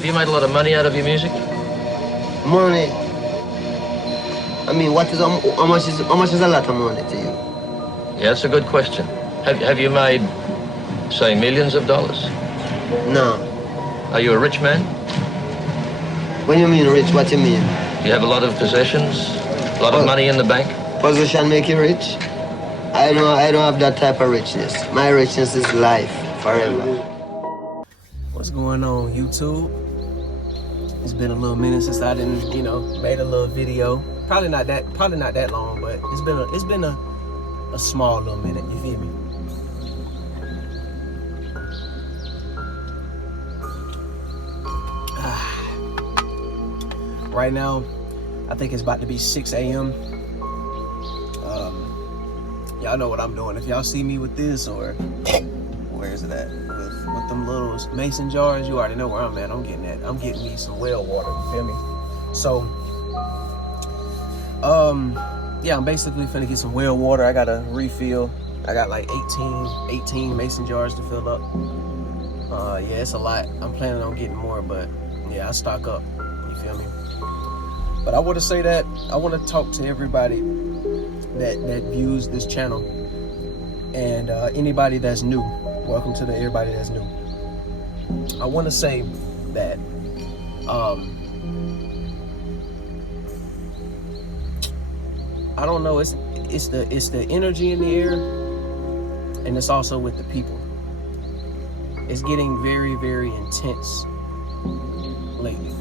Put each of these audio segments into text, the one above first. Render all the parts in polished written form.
Have you made a lot of money out of your music? Money. I mean, how much is a lot of money to you? Yeah, that's a good question. Have you made, say, millions of dollars? No. Are you a rich man? When you mean rich, what you mean? Do you have a lot of possessions? A lot of money in the bank? Position make you rich? I don't have that type of richness. My richness is life, forever. What's going on, YouTube? It's been a little minute since I didn't, made a little video. Probably not that long, but it's been a small little minute. You feel me? Right now, I think it's about to be 6 a.m. Y'all know what I'm doing. If y'all see me with this, or where is it at? With them little mason jars, you already know where I'm at. I'm getting me some well water. You feel me? So, yeah, I'm basically finna get some well water. I gotta refill. I got like 18 mason jars to fill up. Yeah, it's a lot. I'm planning on getting more, but yeah, I stock up. You feel me? But I want to say that I want to talk to everybody that views this channel, and anybody that's new. Welcome to everybody that's new. I want to say that I don't know. It's the energy in the air, and it's also with the people. It's getting very, very intense lately.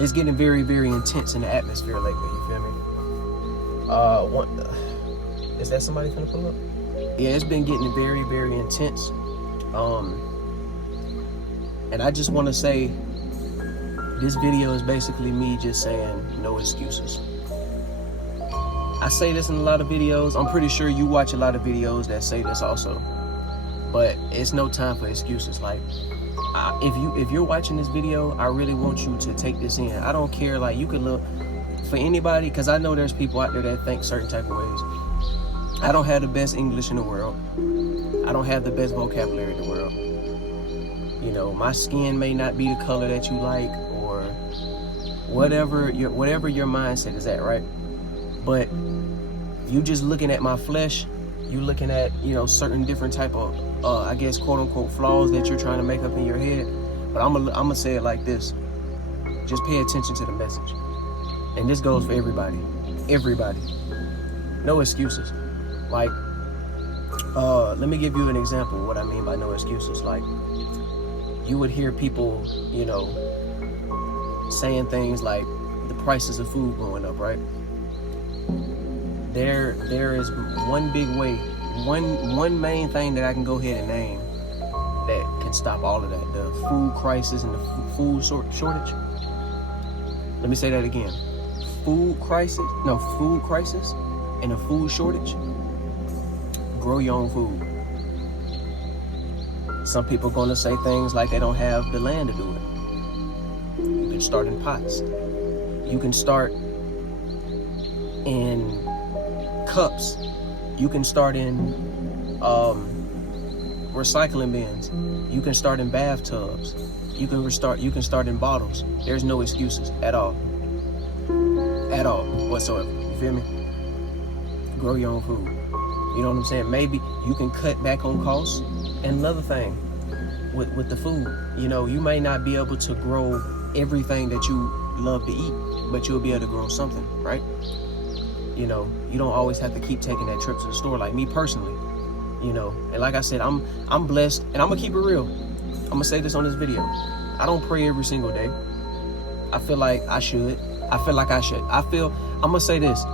It's getting very, very intense in the atmosphere lately. You feel me? Is that somebody finna pull up? Yeah, it's been getting very, very intense. And I just want to say, this video is basically me just saying no excuses. I say this in a lot of videos. I'm pretty sure you watch a lot of videos that say this also. But it's no time for excuses. Like, if you're watching this video, I really want you to take this in. I don't care, like, you could look for anybody, because I know there's people out there that think certain type of ways. I don't have the best English in the world. I don't have the best vocabulary in the world. My skin may not be the color that you like, or whatever your mindset is at, right? But you just looking at my flesh, you looking at, certain different type of, I guess, quote unquote, flaws that you're trying to make up in your head. But I'm gonna say it like this. Just pay attention to the message. And this goes for everybody. Everybody. No excuses. Like, let me give you an example of what I mean by no excuses. Like, you would hear people, saying things like the prices of food going up, right? There is one big way, one main thing that I can go ahead and name that can stop all of that: the food crisis and the food shortage. Let me say that again: food crisis and a food shortage. Grow your own food. Some people gonna say things like they don't have the land to do it. You can start in pots. You can start in cups. You can start in recycling bins. You can start in bathtubs. You can start in bottles. There's no excuses at all whatsoever. You feel me? Grow your own food. You know what I'm saying? Maybe you can cut back on costs. And another thing with the food, you may not be able to grow everything that you love to eat, but you'll be able to grow something, right? You don't always have to keep taking that trip to the store. Like me personally, and like I said, I'm blessed, and I'm gonna keep it real. I'm gonna say this on this video. I don't pray every single day. I feel like I should. I'm gonna say this.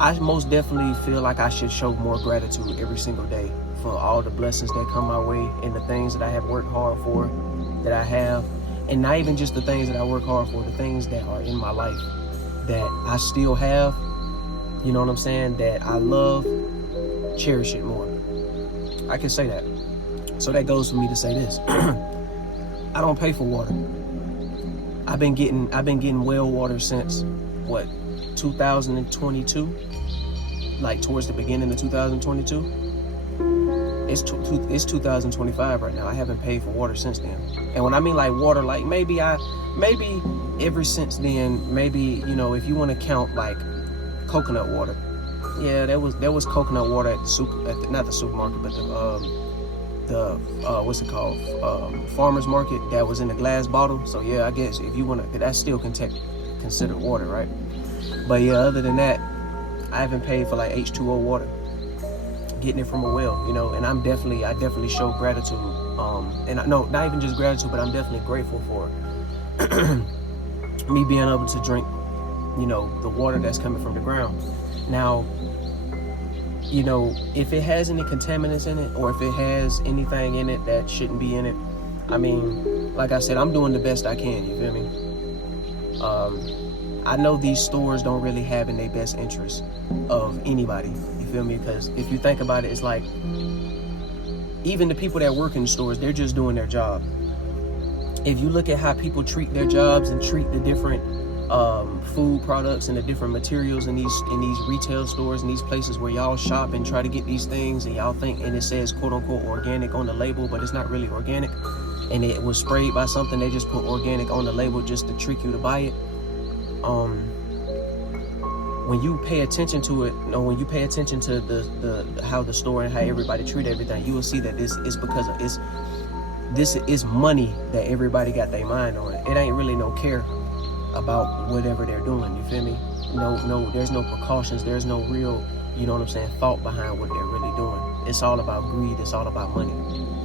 I most definitely feel like I should show more gratitude every single day for all the blessings that come my way, and the things that I have worked hard for, that I have, and not even just the things that I work hard for, the things that are in my life that I still have, you know what I'm saying, that I love, cherish it more. I can say that. So that goes for me to say this. I don't pay for water. I've been getting well water since 2022, like towards the beginning of 2022. it's 2025 right now. I haven't paid for water since then. And when I mean like water, like maybe ever since then, maybe, you know, if you want to count like coconut water, yeah, there was coconut water at not the supermarket, but the what's it called, farmer's market, that was in a glass bottle. So yeah, I guess if you want to, that still considered water, right? But yeah, other than that, I haven't paid for like H2O water, getting it from a well, you know. And I definitely show gratitude, and no, not even just gratitude, but I'm definitely grateful for me being able to drink, you know, the water that's coming from the ground. Now, you know, if it has any contaminants in it, or if it has anything in it that shouldn't be in it, I mean, like I said, I'm doing the best I can, you feel me? I know these stores don't really have in their best interest of anybody, you feel me? Because if you think about it, it's like, even the people that work in the stores, they're just doing their job. If you look at how people treat their jobs and treat the different food products and the different materials in these retail stores and these places where y'all shop and try to get these things, and y'all think, and it says quote unquote organic on the label, but it's not really organic, and it was sprayed by something, they just put organic on the label just to trick you to buy it. When you pay attention to it, when you pay attention to the how the store and how everybody treat everything, you will see that this is because of this is money that everybody got their mind on. It ain't really no care about whatever they're doing, you feel me? No, there's no precautions, there's no real, you know what I'm saying, thought behind what they're really doing. It's all about greed, it's all about money.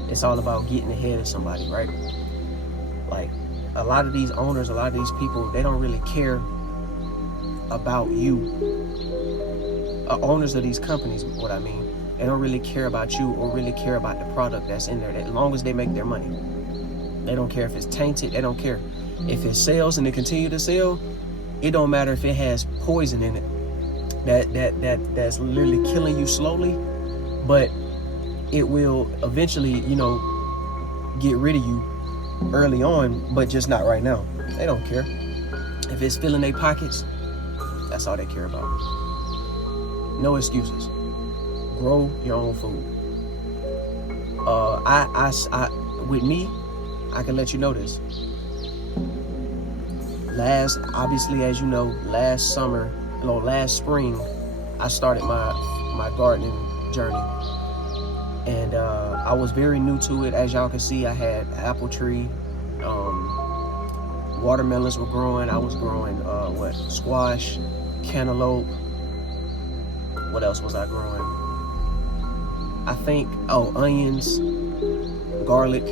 It's all about getting ahead of somebody, right? Like, a lot of these owners, a lot of these people, they don't really care about you. Owners of these companies, what I mean, they don't really care about you or really care about the product that's in there, as long as they make their money. They don't care if it's tainted, they don't care. If it sells and it continue to sell, it don't matter if it has poison in it that's literally killing you slowly, but it will eventually, you know, get rid of you early on, but just not right now. They don't care. If it's filling their pockets, that's all they care about. No excuses. Grow your own food. With me, I can let you know this. Obviously, as you know, last spring, I started my gardening journey. And I was very new to it. As y'all can see, I had apple tree, watermelons were growing. I was growing squash, cantaloupe. What else was I growing? I think, onions, garlic.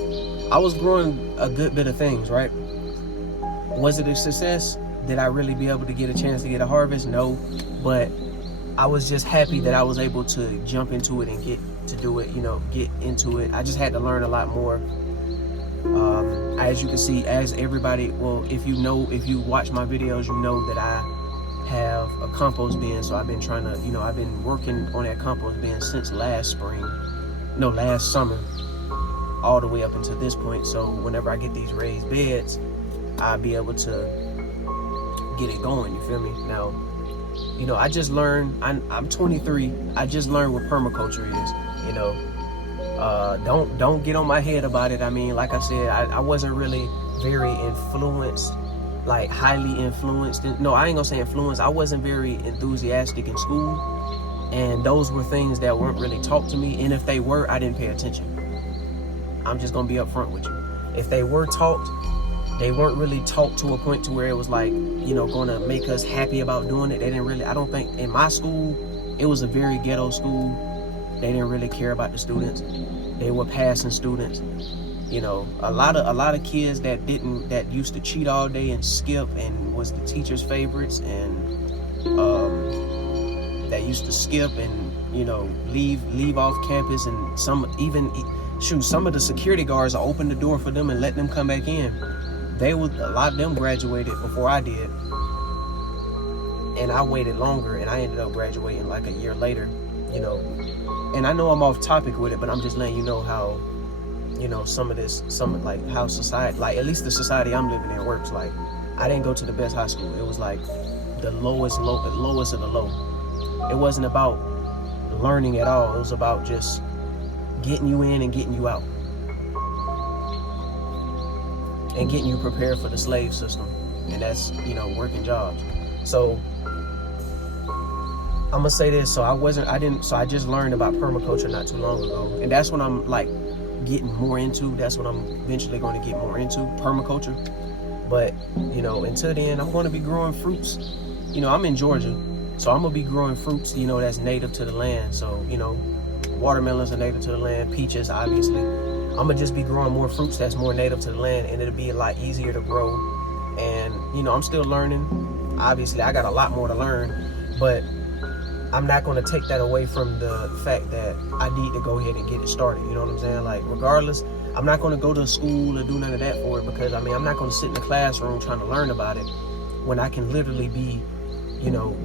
I was growing a good bit of things, right? Was it a success? Did I really be able to get a chance to get a harvest? No, but I was just happy that I was able to jump into it and get to do it, you know, get into it. I just had to learn a lot more. As you can see, as everybody, well, if you watch my videos, you know that I have a compost bin. So I've been trying to, you know, I've been working on that compost bin since last summer, all the way up until this point. So whenever I get these raised beds, I'll be able to get it going, you feel me? Now, you know, I just learned, I'm 23, I just learned what permaculture is, you know. Don't get on my head about it. I mean, like I said, I wasn't really very influenced, like highly influenced. No, I ain't gonna say influenced. I wasn't very enthusiastic in school, and those were things that weren't really taught to me. And if they were, I didn't pay attention. I'm just gonna be upfront with you. If they were taught, they weren't really taught to a point to where it was like, you know, gonna make us happy about doing it. They didn't really, I don't think, in my school, it was a very ghetto school. They didn't really care about the students. They were passing students. You know, a lot of kids that used to cheat all day and skip and was the teacher's favorites, and that used to skip and, you know, leave off campus, and some of the security guards will open the door for them and let them come back in. A lot of them graduated before I did, and I waited longer, and I ended up graduating like a year later, you know. And I know I'm off topic with it, but I'm just letting you know how, you know, like how society, like at least the society I'm living in works. Like, I didn't go to the best high school. It was like the lowest of the low. It wasn't about learning at all. It was about just getting you in and getting you out, and getting you prepared for the slave system, and that's, you know, working jobs. So I'm gonna say this. So I just learned about permaculture not too long ago, and that's what I'm like getting more into. That's what I'm eventually going to get more into, permaculture. But, you know, until then, I'm going to be growing fruits. You know, I'm in Georgia, so I'm gonna be growing fruits, you know, that's native to the land. So, you know, watermelons are native to the land, peaches, obviously. I'm gonna just be growing more fruits that's more native to the land, and it'll be a lot easier to grow. And, you know, I'm still learning. Obviously, I got a lot more to learn, but I'm not going to take that away from the fact that I need to go ahead and get it started. You know what I'm saying? Like, regardless, I'm not going to go to school or do none of that for it, because, I mean, I'm not going to sit in the classroom trying to learn about it when I can literally be, you know,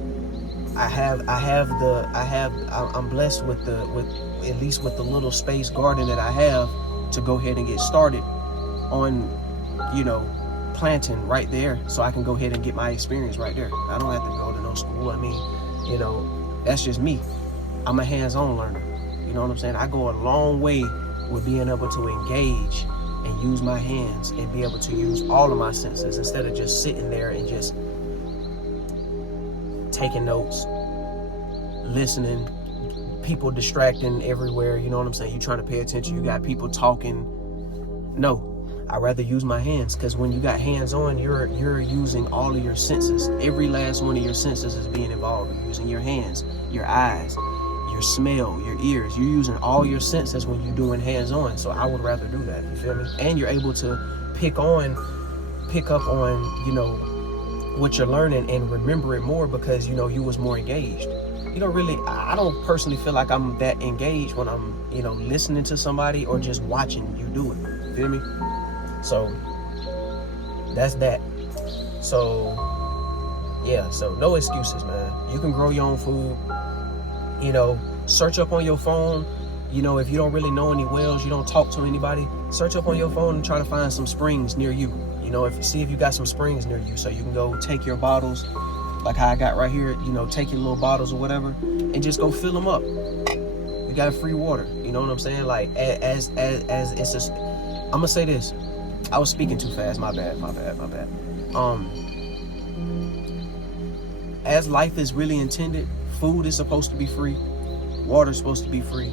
I'm blessed with at least with the little space garden that I have to go ahead and get started on, you know, planting right there, so I can go ahead and get my experience right there. I don't have to go to no school. I mean, you know, that's just me. I'm a hands-on learner. You know what I'm saying? I go a long way with being able to engage and use my hands and be able to use all of my senses instead of just sitting there and just taking notes, listening, people distracting everywhere. You know what I'm saying? You're trying to pay attention. You got people talking. No, I'd rather use my hands, because when you got hands on, you're using all of your senses. Every last one of your senses is being involved. You're using your hands, your eyes, your smell, your ears. You're using all your senses when you're doing hands on. So I would rather do that. You feel me? And you're able to pick up on, you know, what you're learning and remember it more, because, you know, you was more engaged. You don't really, I don't personally feel like I'm that engaged when I'm, you know, listening to somebody or just watching you do it. You feel me? So that's that. So yeah, so no excuses, man. You can grow your own food. You know, search up on your phone. You know, if you don't really know any wells, you don't talk to anybody, search up on your phone and try to find some springs near you. You know, see if you got some springs near you, so you can go take your bottles, like how I got right here, you know, take your little bottles or whatever, and just go fill them up. You got free water. You know what I'm saying? Like, as it's just, I'm gonna say this. I was speaking too fast. My bad. As life is really intended, food is supposed to be free. Water is supposed to be free.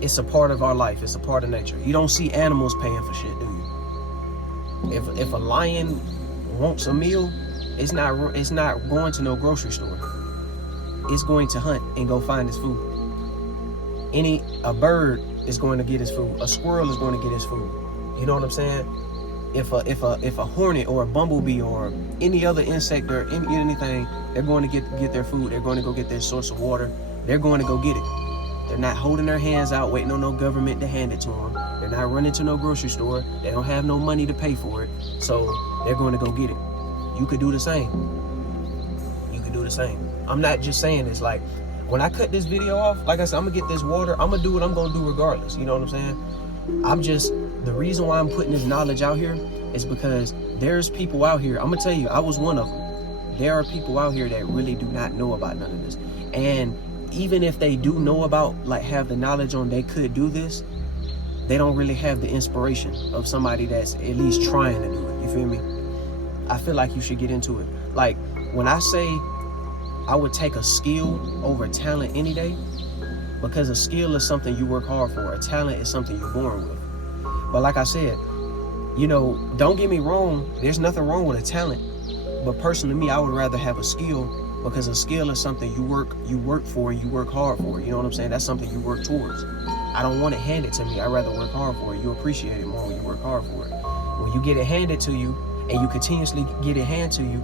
It's a part of our life. It's a part of nature. You don't see animals paying for shit, do you? If a lion wants a meal, it's not going to no grocery store. It's going to hunt and go find its food. A bird is going to get his food. A squirrel is going to get his food. You know what I'm saying? If a hornet or a bumblebee or any other insect or anything, they're going to get their food. They're going to go get their source of water. They're going to go get it. They're not holding their hands out waiting on no government to hand it to them. They're not running to no grocery store. They don't have no money to pay for it. So they're going to go get it. You could do the same. I'm not just saying this. Like, when I cut this video off, like I said, I'm gonna get this water. I'm gonna do what I'm gonna do regardless. You know what I'm saying? The reason why I'm putting this knowledge out here is because there's people out here. I'm gonna tell you, I was one of them. There are people out here that really do not know about none of this. And even if they do know about, like, have the knowledge on they could do this, they don't really have the inspiration of somebody that's at least trying to do it. You feel me? I feel like you should get into it. Like, when I say I would take a skill over talent any day, because a skill is something you work hard for. A talent is something you're born with. But like I said, you know, don't get me wrong, there's nothing wrong with a talent. But personally, me, I would rather have a skill, because a skill is something you work for and you work hard for. You know what I'm saying? That's something you work towards. I don't want it handed to me. I'd rather work hard for it. You appreciate it more when you work hard for it. When you get it handed to you and you continuously get it handed to you,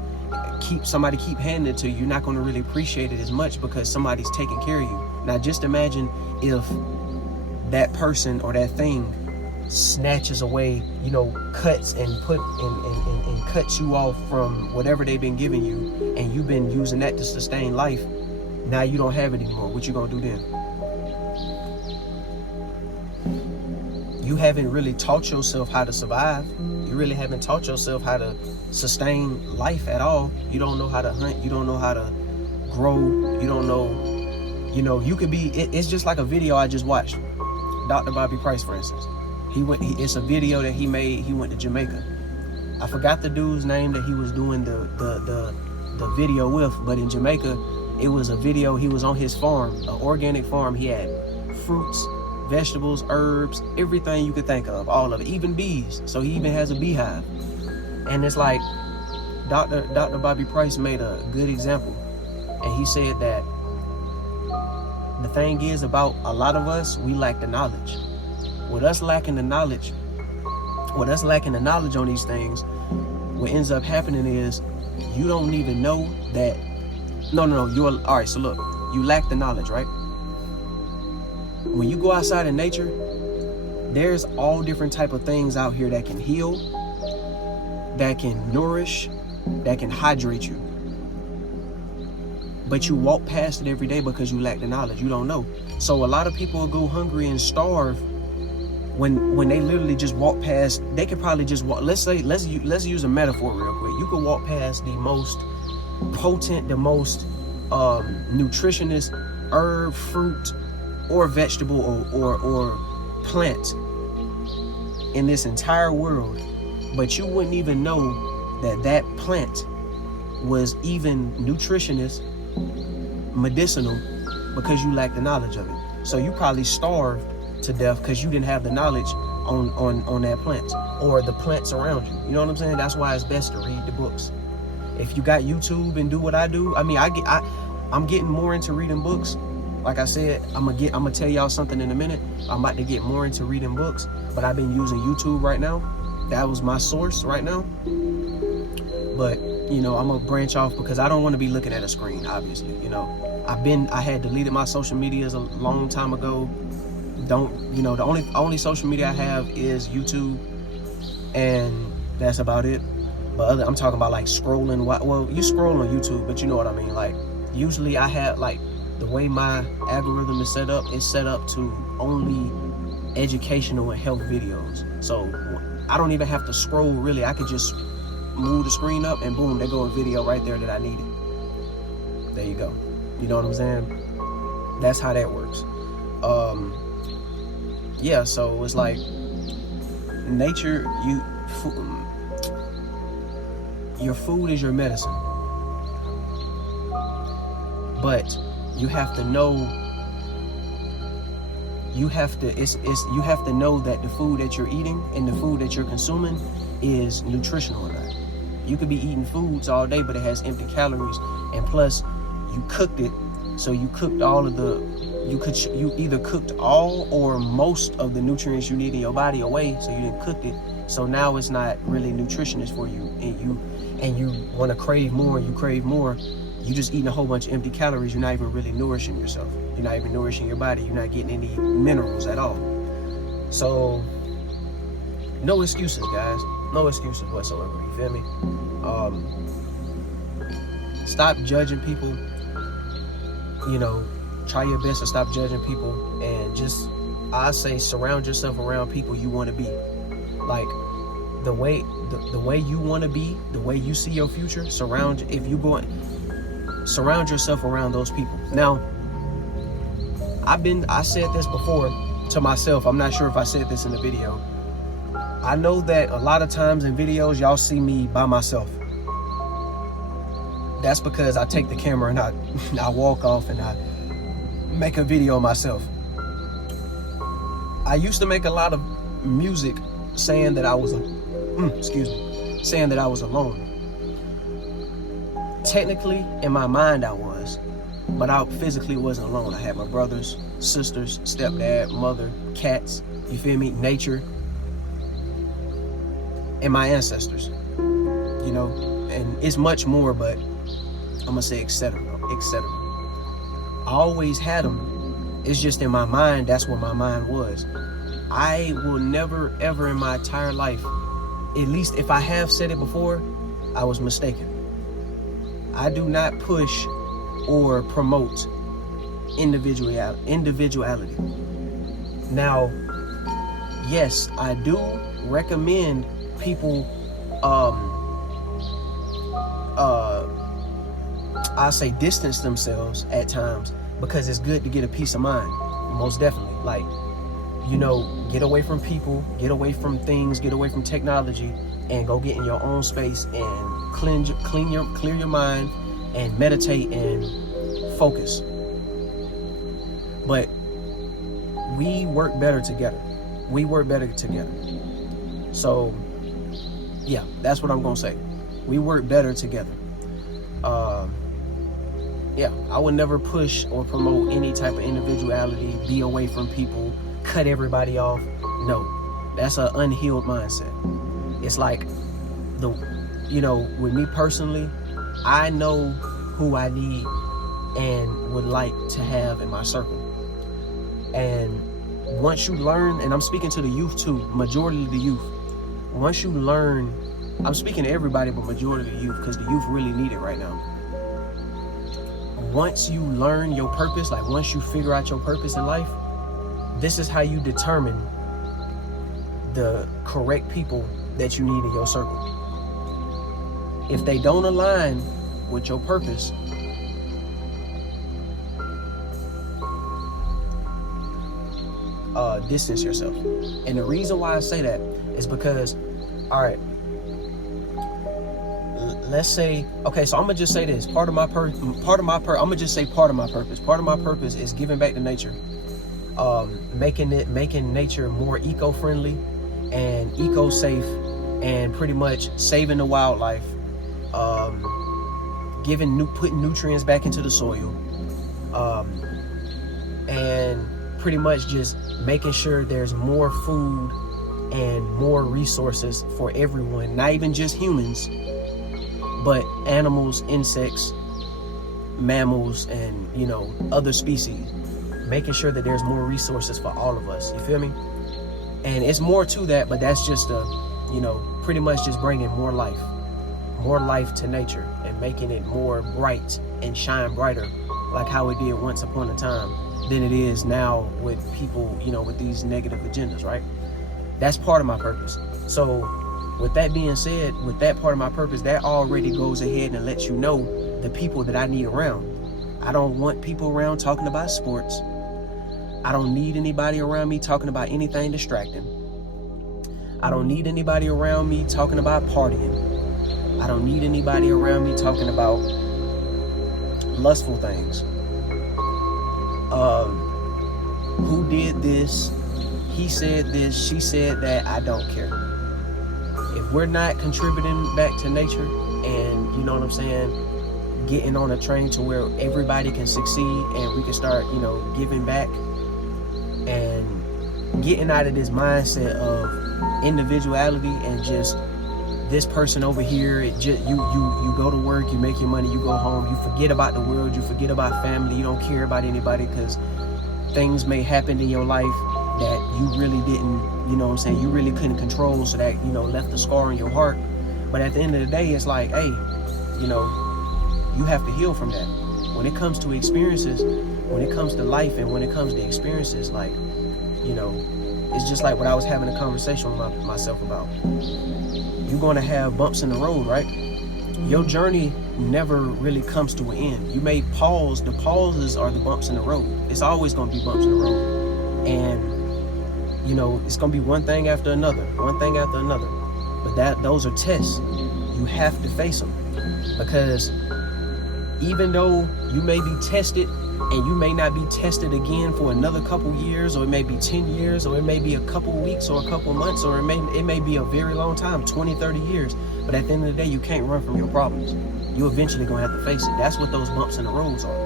somebody keep handing it to you, you're not going to really appreciate it as much, because somebody's taking care of you. Now just imagine if that person or that thing snatches away, you know, cuts and cuts you off from whatever they've been giving you, and you've been using that to sustain life. Now you don't have it anymore. What you gonna do then? You haven't really taught yourself how to survive. You really haven't taught yourself how to sustain life at all. You don't know how to hunt. You don't know how to grow. You don't know You know, you could be, it's just like a video I just watched. Dr. Bobby Price, for instance. It's a video that he made. He went to Jamaica. I forgot the dude's name that he was doing the video with, but in Jamaica, it was a video. He was on his farm, an organic farm. He had fruits, vegetables, herbs, everything you could think of, all of it, even bees. So he even has a beehive. And it's like, Dr. Bobby Price made a good example. And he said that the thing is about a lot of us, we lack the knowledge. With us lacking the knowledge on these things, what ends up happening is you don't even know that, all right, so look, you lack the knowledge, right? When you go outside in nature, there's all different type of things out here that can heal, that can nourish, that can hydrate you. But you walk past it every day because you lack the knowledge. You don't know. So a lot of people will go hungry and starve when they literally just walk past. They could probably just walk. Let's use a metaphor real quick. You could walk past the most potent, the most nutritionist herb, fruit, or vegetable or plant in this entire world, but you wouldn't even know that plant was even nutritionist, medicinal, because you lack the knowledge of it. So you probably starved to death because you didn't have the knowledge on that plant or the plants around you. You know what I'm saying? That's why it's best to read the books. If you got YouTube and do what I do, I mean, I'm getting more into reading books. Like I said, I'm gonna tell y'all something in a minute. I'm about to get more into reading books, but I've been using YouTube right now. That was my source right now. But you know, I'm gonna branch off because I don't want to be looking at a screen, obviously. You know, I had deleted my social medias a long time ago. The only social media I have is YouTube, and that's about it. But I'm talking about like scrolling. Well, you scroll on YouTube, but you know what I mean. Like, usually I have, like, the way my algorithm is set up to only educational and health videos. So I don't even have to scroll really. I could just move the screen up and boom, there go a video right there that I needed. There you go. You know what I'm saying? That's how that works. Yeah, so it's like nature, your food is your medicine. But you have to know, you have to know that the food that you're eating and the food that you're consuming is nutritional or not. You could be eating foods all day, but it has empty calories, and plus you cooked it. So you cooked all of you either cooked all or most of the nutrients you need in your body away, so you didn't cook it. So now it's not really nutritionist for you, and you want to crave more, you just eating a whole bunch of empty calories. You're not even really nourishing yourself. You're not even nourishing your body. You're not getting any minerals at all. So no excuses, guys. No excuses whatsoever. You feel me? Stop judging people. You know, try your best to stop judging people, and just, I say, surround yourself around people you want to be. Like, the way you want to be, the way you see your future, surround yourself around those people. Now, I said this before to myself. I'm not sure if I said this in the video. I know that a lot of times in videos, y'all see me by myself. That's because I take the camera and I walk off and I make a video myself. I used to make a lot of music saying that I was alone. Technically, in my mind I was, but I physically wasn't alone. I had my brothers, sisters, stepdad, mother, cats, you feel me, nature, and my ancestors, you know, and it's much more, but I'm gonna say etc. I always had them. It's just in my mind, that's where my mind was. I will never, ever in my entire life, at least if I have said it before, I was mistaken. I do not push or promote individuality. Now, yes, I do recommend people, I say distance themselves at times because it's good to get a peace of mind. Most definitely. Like, get away from people, get away from things, get away from technology, and go get in your own space and clear your mind and meditate and focus. But we work better together. So yeah, that's what I'm gonna say. We work better together. Yeah, I would never push or promote any type of individuality, be away from people, cut everybody off. No, that's an unhealed mindset. It's like with me personally, I know who I need and would like to have in my circle. And once you learn, and I'm speaking to the youth too, majority of the youth, once you learn, I'm speaking to everybody, but majority of the youth, because the youth really need it right now. Once you learn your purpose, like once you figure out your purpose in life, this is how you determine the correct people that you need in your circle. If they don't align with your purpose, distance yourself. And the reason why I say that is because, all right, let's say, okay, so I'm gonna just say this. Part of my purpose is giving back to nature, making nature more eco-friendly and eco-safe, and pretty much saving the wildlife, putting nutrients back into the soil, and pretty much just making sure there's more food and more resources for everyone, not even just humans, but animals, insects, mammals, and other species. Making sure that there's more resources for all of us. You feel me? And it's more to that, but that's just pretty much just bringing more life to nature and making it more bright and shine brighter, like how it did once upon a time, than it is now with people, with these negative agendas, right? That's part of my purpose. So with that being said, with that part of my purpose, that already goes ahead and lets you know the people that I need around. I don't want people around talking about sports. I don't need anybody around me talking about anything distracting. I don't need anybody around me talking about partying. I don't need anybody around me talking about lustful things. Who did this? He said this, she said that. I don't care. If we're not contributing back to nature and, getting on a train to where everybody can succeed and we can start, giving back and getting out of this mindset of individuality and just this person over here, you go to work, you make your money, you go home, you forget about the world, you forget about family, you don't care about anybody because things may happen in your life that you really didn't, you really couldn't control, so that, left a scar in your heart. But at the end of the day, it's like, hey, you have to heal from that. When it comes to experiences, when it comes to life, and when it comes to experiences, like, it's just like what I was having a conversation with myself about. You're going to have bumps in the road, right? Your journey never really comes to an end. You may pause. The pauses are the bumps in the road. It's always going to be bumps in the road. And, it's going to be one thing after another. But those are tests. You have to face them. Because even though you may be tested and you may not be tested again for another couple years, or it may be 10 years, or it may be a couple weeks or a couple months, or it may be a very long time, 20, 30 years. But at the end of the day, you can't run from your problems. You eventually going to have to face it. That's what those bumps in the roads are.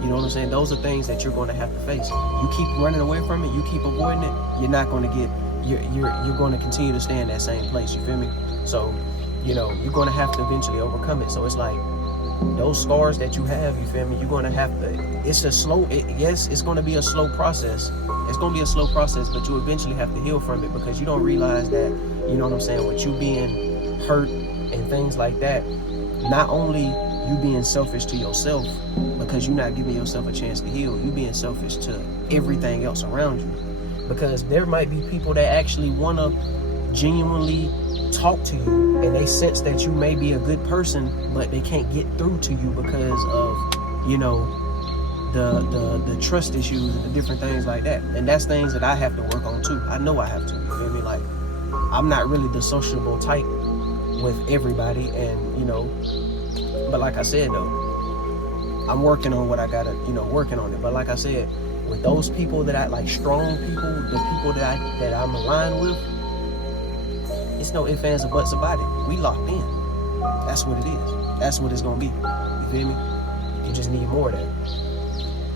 You know what I'm saying? Those are things that you're going to have to face. You keep running away from it, you keep avoiding it, you're not going to get, you're going to continue to stay in that same place. You feel me? So, you're going to have to eventually overcome it. So it's like, those scars that you have, you feel me, you're going to have to, it's a slow, yes, it's going to be a slow process. It's going to be a slow process, but you eventually have to heal from it, because you don't realize that, with you being hurt and things like that, not only you being selfish to yourself, because you're not giving yourself a chance to heal, you being selfish to everything else around you. Because there might be people that actually want to genuinely talk to you, and they sense that you may be a good person, but they can't get through to you because of the trust issues and the different things like that. And that's things that I have to work on too. I know I have to. You feel me? Like, I'm not really the sociable type with everybody, and you know, but like I said though, I'm working on what I gotta, you know, working on it. But like I said, with those people that I like, strong people, the people that I'm aligned with, it's no ifs, ands, or buts about it. We locked in. That's what it is. That's what it's gonna be. You feel me? You just need more of that.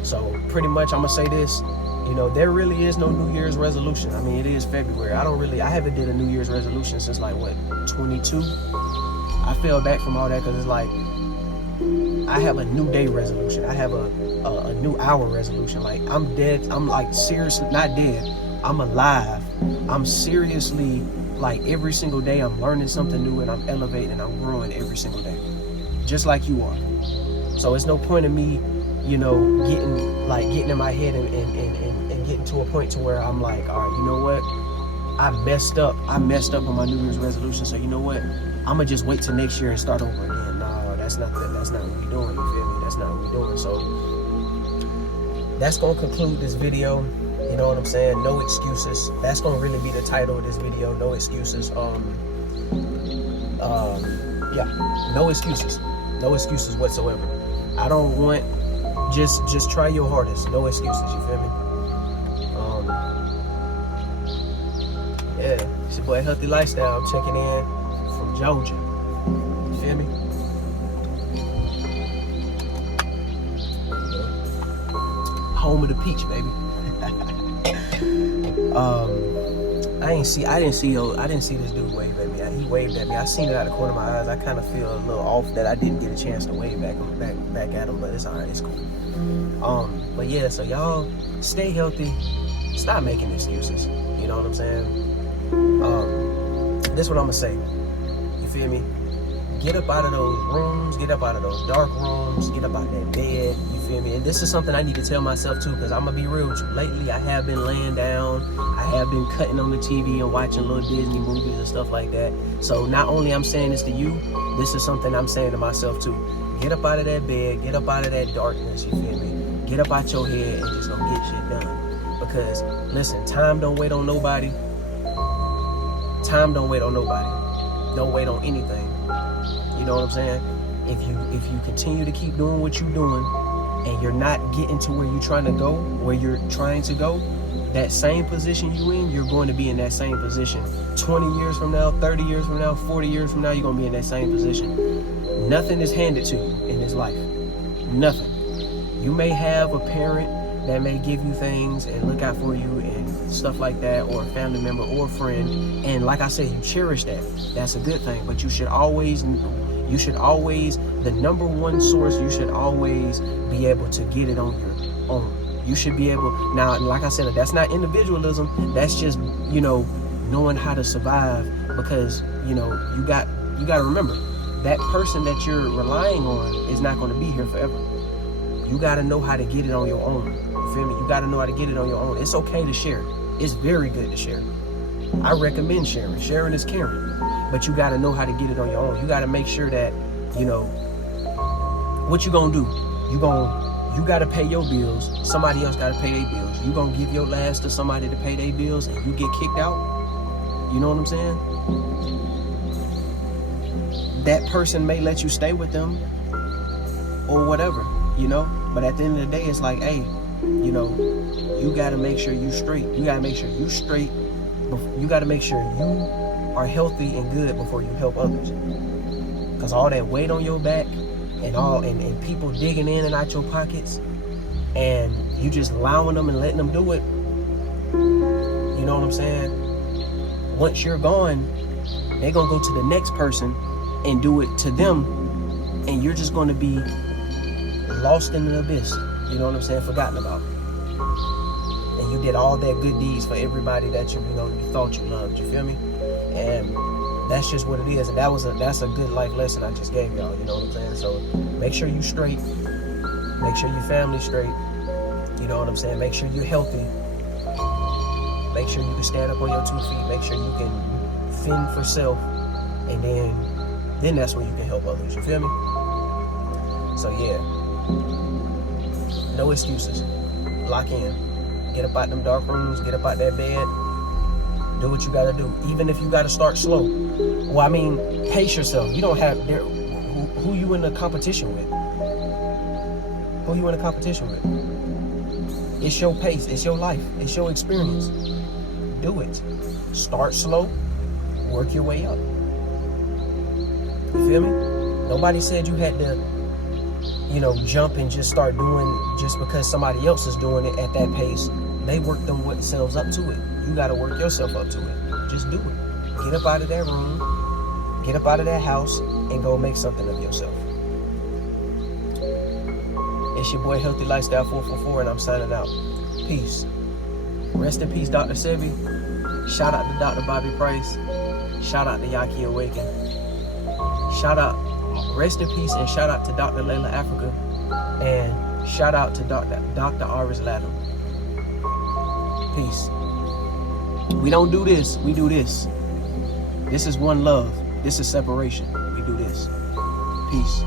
So pretty much, I'm gonna say this. You know, there really is no New Year's resolution. I mean, it is February. I haven't did a New Year's resolution since like what, 22. I fell back from all that because it's like, I have a new day resolution. I have a new hour resolution. Like, I'm dead. I'm like seriously not dead. I'm alive. I'm seriously, like, every single day I'm learning something new and I'm elevating and I'm growing every single day. Just like you are. So it's no point in me, you know, getting in my head and getting to a point to where I'm like, all right, you know what? I messed up on my New Year's resolution. So you know what? I'm gonna just wait till next year and start over again. No, that's not what we're doing. You feel me? That's not what we're doing. So that's gonna conclude this video. You know what I'm saying? No excuses. That's gonna really be the title of this video. No excuses. Yeah, no excuses. No excuses whatsoever. I don't want, just try your hardest. No excuses, you feel me? Yeah, it's your boy Healthy Lifestyle. I'm checking in from Georgia. You feel me? Home of the peach, baby. I didn't see this dude wave at me. He waved at me. I seen it out of the corner of my eyes. I kind of feel a little off that I didn't get a chance to wave back at him, but it's alright, it's cool. But yeah, so y'all stay healthy. Stop making excuses. You know what I'm saying? This is what I'm gonna say. You feel me? Get up out of those rooms, get up out of those dark rooms, get up out of that bed, you feel me? And this is something I need to tell myself too, because I'm gonna be real with you. Lately, I have been laying down, I have been cutting on the TV and watching little Disney movies and stuff like that. So not only I'm saying this to you, this is something I'm saying to myself too. Get up out of that bed, get up out of that darkness, you feel me? Get up out your head and just go get shit done. Because, listen, time don't wait on nobody. Time don't wait on nobody. Don't wait on anything. You know what I'm saying? If you continue to keep doing what you're doing and you're not getting to where you're trying to go, that same position you in, you're going to be in that same position. 20 years from now, 30 years from now, 40 years from now, you're going to be in that same position. Nothing is handed to you in this life. Nothing. You may have a parent that may give you things and look out for you and stuff like that, or a family member or a friend, and like I said, you cherish that. That's a good thing. But you should always, the number one source, you should always be able to get it on your own. You should be able, now like I said, that's not individualism, that's just, you know, knowing how to survive. Because, you know, you got to remember, that person that you're relying on is not going to be here forever. You got to know how to get it on your own. You feel me? You got to know how to get it on your own. It's okay to share. It's very good to share. I recommend sharing. Sharing is caring. But you got to know how to get it on your own. You got to make sure that, you know, what you going to do? You got to pay your bills. Somebody else got to pay their bills. You going to give your last to somebody to pay their bills and you get kicked out? You know what I'm saying? That person may let you stay with them or whatever, you know? But at the end of the day, it's like, hey, you know, you got to make sure you straight. You got to make sure you straight. You got to make sure you are healthy and good before you help others. Because all that weight on your back and people digging in and out your pockets and you just allowing them and letting them do it, you know what I'm saying? Once you're gone, they're going to go to the next person and do it to them, and you're just going to be lost in the abyss. You know what I'm saying? Forgotten about. And you did all that good deeds for everybody that you thought you loved. You feel me? And that's just what it is. And that's a good life lesson I just gave y'all. You know what I'm saying? So make sure you straight. Make sure your family's straight. You know what I'm saying? Make sure you're healthy. Make sure you can stand up on your 2 feet. Make sure you can fend for self. And then that's when you can help others. You feel me? So yeah. No excuses. Lock in. Get up out them dark rooms. Get up out that bed. Do what you gotta do. Even if you gotta start slow. Well, I mean, pace yourself. You don't have... Who you in the competition with? Who you in a competition with? It's your pace. It's your life. It's your experience. Do it. Start slow. Work your way up. You feel me? Nobody said you had to, jump and just start doing just because somebody else is doing it at that pace. They work themselves up to it. You got to work yourself up to it. Just do it. Get up out of that room. Get up out of that house and go make something of yourself. It's your boy Healthy Lifestyle 444 and I'm signing out. Peace. Rest in peace, Dr. Sebi. Shout out to Dr. Bobby Price. Shout out to Yaki Awaken. Shout out, rest in peace, and shout out to Dr. Layla Africa. And shout out to Dr. Aris Latham. Peace. We don't do this, we do this. This is one love. This is separation. We do this. Peace.